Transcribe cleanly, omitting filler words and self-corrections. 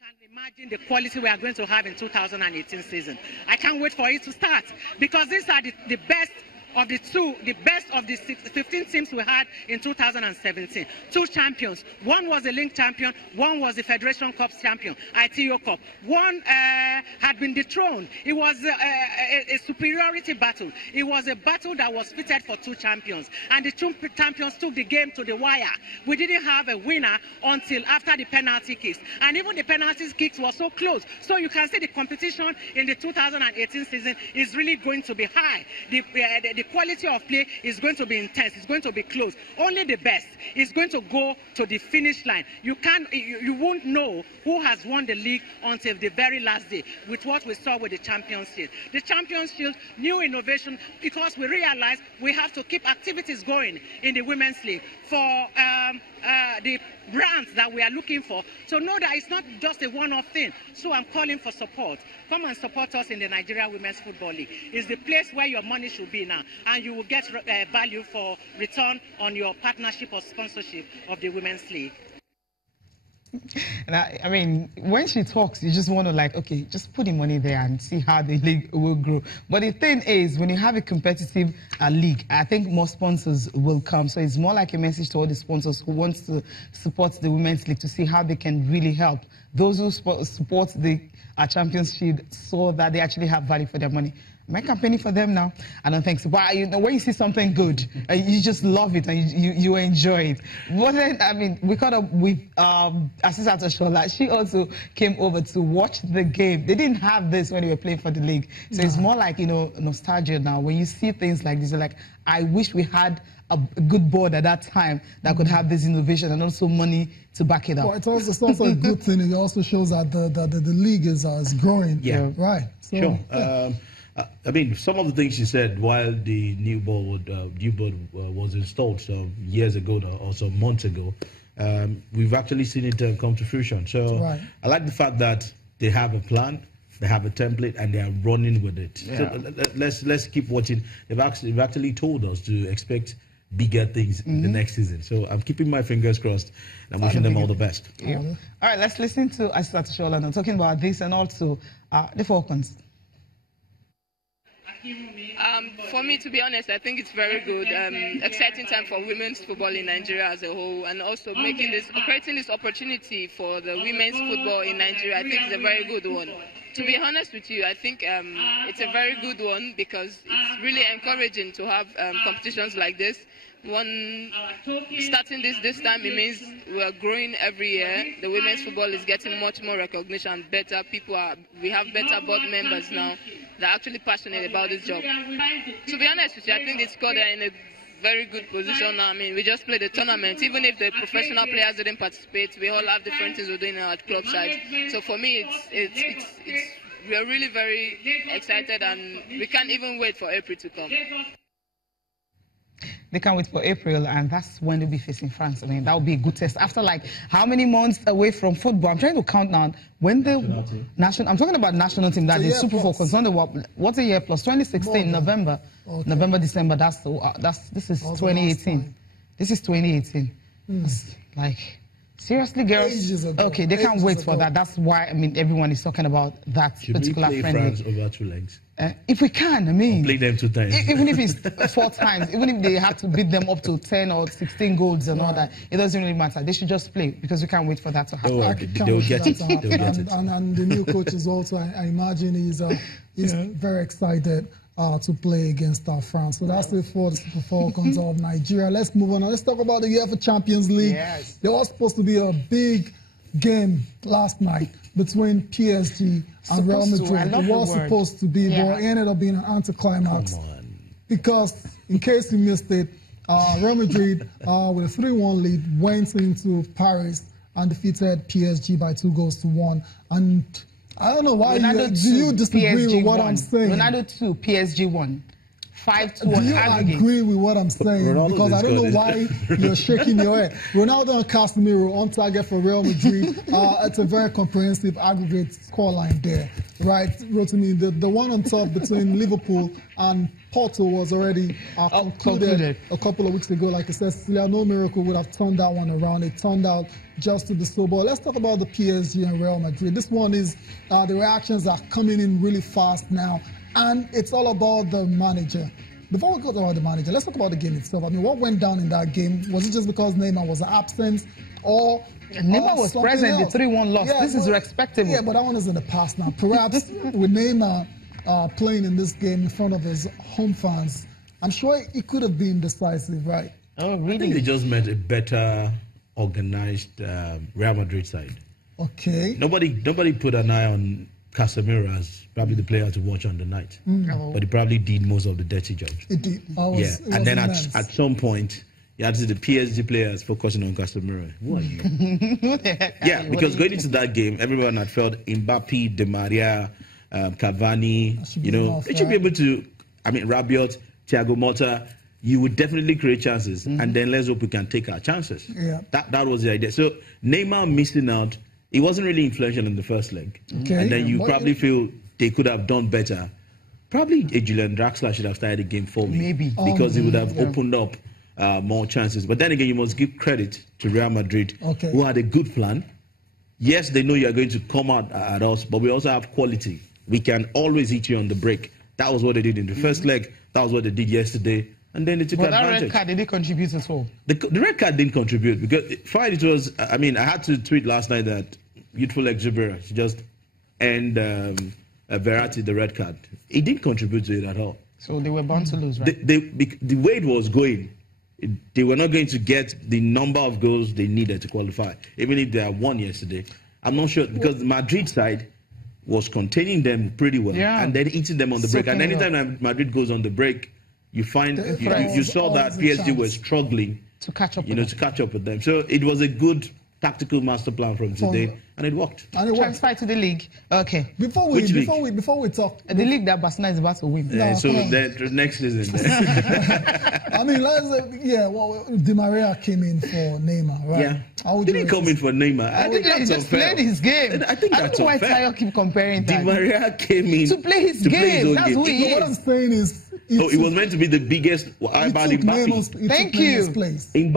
can imagine the quality we are going to have in 2018 season. I can't wait for it to start because these are the best of the 15 teams we had in 2017. 2 champions. One was the League champion, one was the Federation Cup champion, ITO Cup. One had been dethroned. It was a superiority battle. It was a battle that was fitted for 2 champions. And the 2 champions took the game to the wire. We didn't have a winner until after the penalty kicks. And even the penalty kicks were so close. So you can see the competition in the 2018 season is really going to be high. The quality of play is going to be intense. It's going to be close. Only the best is going to go to the finish line. You won't know who has won the league until the very last day with what we saw with the Champions Shield. The Champions Shield, new innovation, because we realize we have to keep activities going in the Women's League for the brands that we are looking for, to know that it's not just a one-off thing. So I'm calling for support. Come and support us in the Nigeria Women's Football League. It's the place where your money should be now, and you will get value for return on your partnership or sponsorship of the Women's League. And I mean, when she talks, you just want to like, okay, just put the money there and see how the league will grow. But the thing is, when you have a competitive league, I think more sponsors will come. So it's more like a message to all the sponsors who want to support the Women's League to see how they can really help those who support the Champions Shield so that they actually have value for their money. Am I campaigning for them now? I don't think so. But you know, when you see something good, you just love it and you enjoy it. But then, I mean, we caught up with Assistant Oshoala. She also came over to watch the game. They didn't have this when they were playing for the league. So it's more like, you know, nostalgia now. When you see things like this, you're like, I wish we had a good board at that time that could have this innovation and also money to back it up. Well, it's also a good thing. It also shows that the league is growing. Yeah. Right. So, sure. Yeah. I mean, some of the things she said while the new board was installed some years ago or some months ago, we've actually seen it come to fruition. So right. I like the fact that they have a plan, they have a template, and they are running with it. Yeah. So let's keep watching. They've actually told us to expect bigger things in the next season. So I'm keeping my fingers crossed, and I'm wishing them all the best. Yeah. All right, let's listen to Assistant Oshoala now talking about this and also the Falcons. For me, to be honest, I think it's very good. Exciting time for women's football in Nigeria as a whole, and also creating this opportunity for the women's football in Nigeria. I think it's a very good one. To be honest with you, I think it's a very good one because it's really encouraging to have competitions like this. Starting this time, it means we are growing every year. The women's football is getting much more recognition. We have better board members now. They're actually passionate about this job. To be honest with you, I think it's got in a very good position now. I mean, we just played the tournament. Even if the professional players didn't participate, we all have different things we're doing at club side. So for me, we are really very excited, and we can't even wait for April to come. They can't wait for April, and that's when they'll be facing France. I mean, that would be a good test. After, like, how many months away from football? I'm trying to count now. When the I'm talking about national team, that is Super Falcons. What's a year plus? 2016, November. Okay. November, December. This is 2018. This is 2018. It's like, seriously, girls? Okay, they can't wait for that. That's why, I mean, everyone is talking about that particular friendly. Should we play France over 2 legs? If we can, I mean. Or play them 2 times. Even if it's 4 times, even if they have to beat them up to 10 or 16 goals and all that, it doesn't really matter. They should just play because we can't wait for that to happen. They'll get it. And the new coach is also, I imagine, he's very excited to play against France. So that's it for the Super Falcons of Nigeria. Let's move on. Let's talk about the UEFA Champions League. Yes. There was supposed to be a big game last night between PSG and Real Madrid. It was supposed to be, but it ended up being an anticlimax. Because, in case you missed it, Real Madrid, with a 3-1 lead, went into Paris and defeated PSG by 2-1. And I don't know why you disagree with what I'm saying. Ronaldo 2, PSG 1. 5-2 Do you agree with what I'm saying? Ronaldo because I don't know why you're shaking your head. Ronaldo and Casemiro on target for Real Madrid. It's a very comprehensive aggregate scoreline there, right? Rotimi, the one on top between Liverpool and Porto was already concluded a couple of weeks ago. Like I said, Cecilia, no miracle would have turned that one around. It turned out just to be so. But let's talk about the PSG and Real Madrid. This one is the reactions are coming in really fast now. And it's all about the manager. Before we go about the manager, let's talk about the game itself. I mean, what went down in that game? Was it just because Neymar was absent, or Neymar was present? The 3-1 loss. Yeah, this is respectable. Yeah, but that one is in the past now. Perhaps with Neymar playing in this game in front of his home fans, I'm sure it could have been decisive, right? Oh, really? I think they just met a better organized Real Madrid side. Okay. Nobody put an eye on Casemiro as probably the player to watch on the night, but he probably did most of the dirty jobs. It did. And then at some point, you had to see the PSG players focusing on Casemiro. Who are you? Yeah, because going into that game, everyone had felt Mbappe, Di Maria, Cavani, you know, they should be able to. I mean, Rabiot, Thiago Motta. You would definitely create chances, and then let's hope we can take our chances. Yeah. That was the idea. So Neymar missing out. He wasn't really influential in the first leg. Okay. And then you probably feel they could have done better. Probably a Julian Draxler should have started the game for me. Maybe. Because he would have opened up more chances. But then again, you must give credit to Real Madrid, who had a good plan. Yes, they know you are going to come out at us, but we also have quality. We can always hit you on the break. That was what they did in the first leg. That was what they did yesterday. And then they took advantage. That red card, did it contribute at all? The red card didn't contribute because fine, it was, I mean, I had to tweet last night that youthful exuberance just end Verratti the red card. It didn't contribute to it at all. So they were bound to lose, right? The way it was going, they were not going to get the number of goals they needed to qualify, even if they had won yesterday. I'm not sure, because the Madrid side was containing them pretty well, and then eating them on the break. And anytime Madrid goes on the break, you find you saw that PSG were struggling to catch up, to catch up with them. So it was a good tactical master plan from today, and it worked. Transfer to the league. Okay. Before we talk, the league that Barcelona is about to win. So the next season. I mean, Di Maria came in for Neymar, right? Yeah. Did he come in for Neymar? I think that's unfair. Played his game. I think that's unfair. I don't know why Tayo keep comparing that. Di Maria came in to play his game. That's who he is. What I'm saying is, it was meant to be the biggest. Thank you.